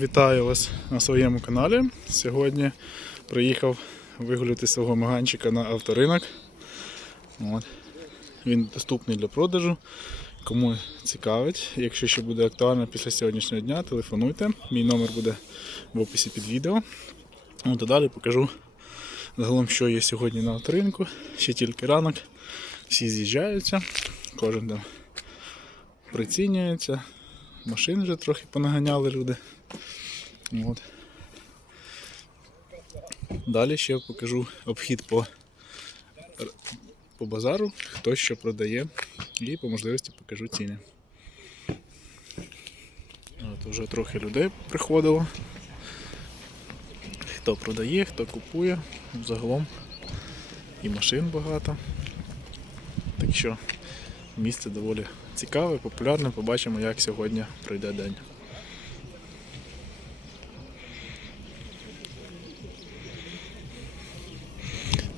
Вітаю вас на своєму каналі. Сьогодні приїхав вигуляти свого маганчика на авторинок. От. Він доступний для продажу. Кому цікавить, якщо ще буде актуально після сьогоднішнього дня, телефонуйте. Мій номер буде в описі під відео. От, а далі покажу загалом, що є сьогодні на авторинку. Ще тільки ранок. Всі з'їжджаються, кожен там прицінюється. Машин вже трохи понаганяли люди. От. Далі ще покажу обхід по, по базару, хто що продає, і по можливості покажу ціни. От Уже трохи людей приходило. Хто продає, хто купує, загалом і машин багато. Так що місце доволі цікаве, популярне. Побачимо, як сьогодні пройде день.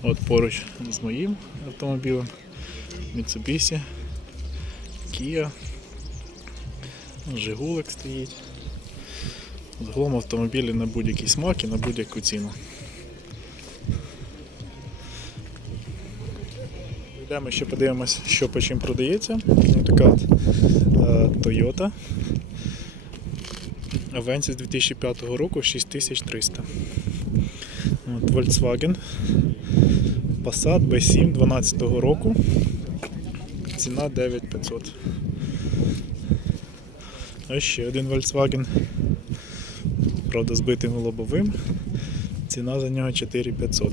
От поруч з моїм автомобілем Mitsubishi, Kia, Жигулик стоїть. Загалом автомобілі на будь-який смак і на будь-яку ціну. Йдемо ще подивимось, що по чим продається. Така от е, Toyota Avensis 2005 року 6300. От, Volkswagen Passat B7 12 року. Ціна 9500. Ось ще один Volkswagen. Правда, збитим лобовим. Ціна за нього 4500.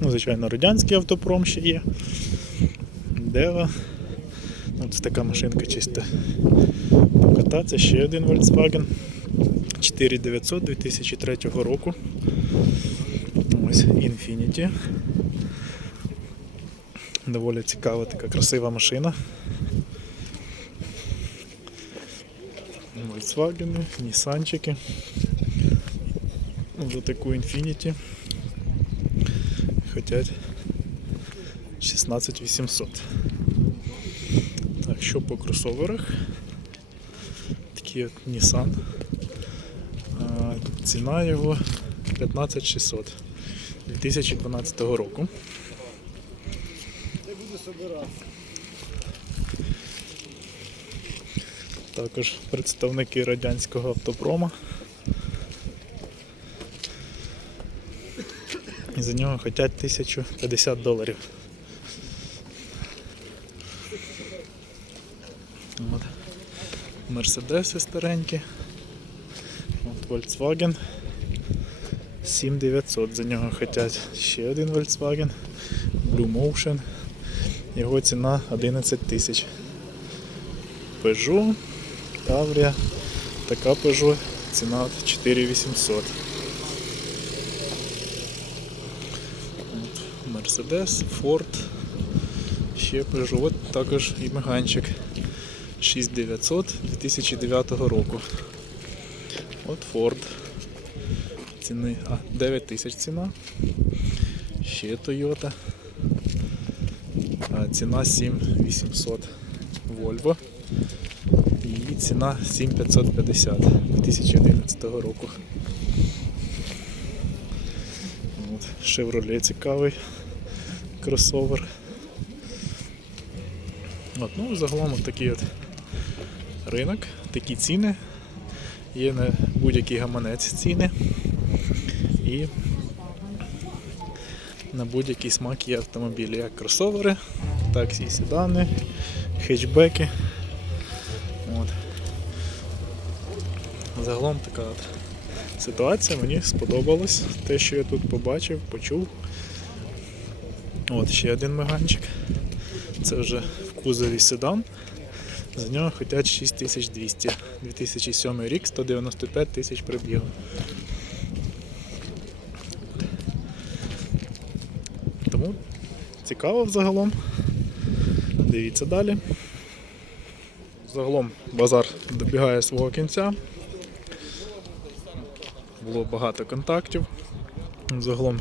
Ну, звичайно, радянський автопром ще є. Дева. Ось така машинка чисто покататися. Ще один Volkswagen. 4900 2003 року. Ось Infiniti. Доволі цікава така красива машина. Volkswagen, Нісанчики. За таку Infiniti. Хотять 16800. Так, що по кросоверах? Такий от Nissan. А, Ціна його 15600 2012 року. Також представники радянського автопрома. І за нього хочуть 1050 доларів. Мерседеси старенькі. От Volkswagen 7900. За нього хочуть ще один Volkswagen. Blue Motion. Його ціна 11 тисяч. Peugeot, Таврія. Така Peugeot, ціна 4800. От, Mercedes, Ford, ще Peugeot, от також і Меганчик 6900 2009 року. От Ford. Ціни, а, 9000 ціна. Ще Toyota. Ціна 7800 Volvo. І ціна 7550 2011 року. От, Chevrolet цікавий кросовер. От, ну, загалом от такий от ринок, такі ціни. Є на будь-який гаманець ціни. І на будь-який смак є автомобілі, як кросовери, так і седани, хетчбеки. От. Загалом така от ситуація, мені сподобалось те, що я тут побачив, почув. От ще один меганчик. Це вже в кузові седан. За нього хочуть 6200. 2007 рік, 195 тисяч пробігу. Цікаво взагалом. Дивіться далі. Загалом базар добігає свого кінця. Було багато контактів. Загалом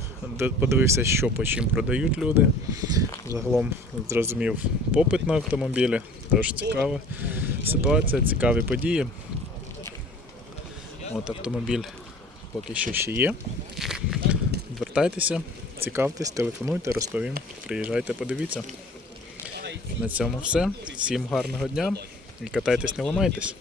подивився, що по чим продають люди. Загалом зрозумів попит на автомобілі. Тож цікава ситуація, цікаві події. От автомобіль поки що ще є. Звертайтеся, цікавтесь, телефонуйте, розповім. Приїжджайте, подивіться. На цьому все. Всім гарного дня і катайтесь, не ламайтесь.